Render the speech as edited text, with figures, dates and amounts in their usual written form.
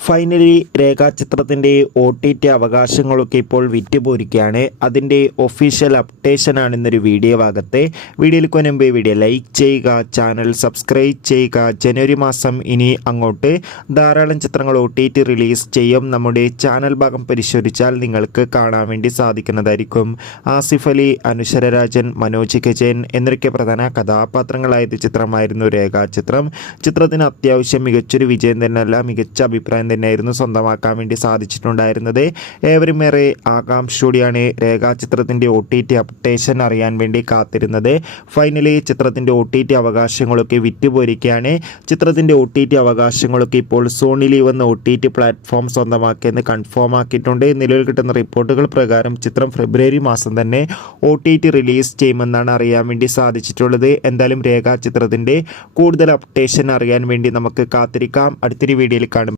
Finally രേഖാചിത്രത്തിൻ്റെ OTT അവകാശങ്ങളൊക്കെ ഇപ്പോൾ വിറ്റുപോയിരിക്കുകയാണ്. അതിൻ്റെ official അപ്ഡേഷനാണ് ഇന്നൊരു വീഡിയോ ഭാഗത്തെ. വീഡിയോയിൽ മുൻപ് വീഡിയോ ലൈക്ക് ചെയ്യുക, ചാനൽ സബ്സ്ക്രൈബ് ചെയ്യുക. ജനുവരി മാസം ഇനി അങ്ങോട്ട് ധാരാളം ചിത്രങ്ങൾ OTT റിലീസ് ചെയ്യും. നമ്മുടെ ചാനൽ ഭാഗം പരിശോധിച്ചാൽ നിങ്ങൾക്ക് കാണാൻ വേണ്ടി സാധിക്കുന്നതായിരിക്കും. ആസിഫ് അലി, അനുശ്വര രാജൻ, മനോജ് കെ ജയൻ എന്നൊക്കെ പ്രധാന കഥാപാത്രങ്ങളായത് ചിത്രമായിരുന്നു രേഖാചിത്രം. ചിത്രത്തിന് അത്യാവശ്യം മികച്ചൊരു വിജയം തന്നെയല്ല, മികച്ച അഭിപ്രായം തന്നെയായിരുന്നു സ്വന്തമാക്കാൻ വേണ്ടി സാധിച്ചിട്ടുണ്ടായിരുന്നത്. ഏവരും ഏറെ ആകാംക്ഷയോടെയാണ് രേഖാചിത്രത്തിൻ്റെ OTT അപ്ഡേഷൻ അറിയാൻ വേണ്ടി കാത്തിരുന്നത്. ഫൈനലി ചിത്രത്തിൻ്റെ OTT അവകാശങ്ങളൊക്കെ വിറ്റുപോയിരിക്കുകയാണ്. ചിത്രത്തിൻ്റെ OTT അവകാശങ്ങളൊക്കെ ഇപ്പോൾ സോണി ലീവ് എന്ന OTT പ്ലാറ്റ്ഫോം സ്വന്തമാക്കിയെന്ന് കൺഫേം ആക്കിയിട്ടുണ്ട്. നിലവിൽ കിട്ടുന്ന റിപ്പോർട്ടുകൾ പ്രകാരം ചിത്രം ഫെബ്രുവരി മാസം തന്നെ OTT റിലീസ് ചെയ്യുമെന്നാണ് അറിയാൻ വേണ്ടി സാധിച്ചിട്ടുള്ളത്. എന്തായാലും രേഖാചിത്രത്തിൻ്റെ കൂടുതൽ അപ്ഡേഷൻ അറിയാൻ വേണ്ടി നമുക്ക് കാത്തിരിക്കാം. അടുത്തൊരു വീഡിയോയിൽ കാണും.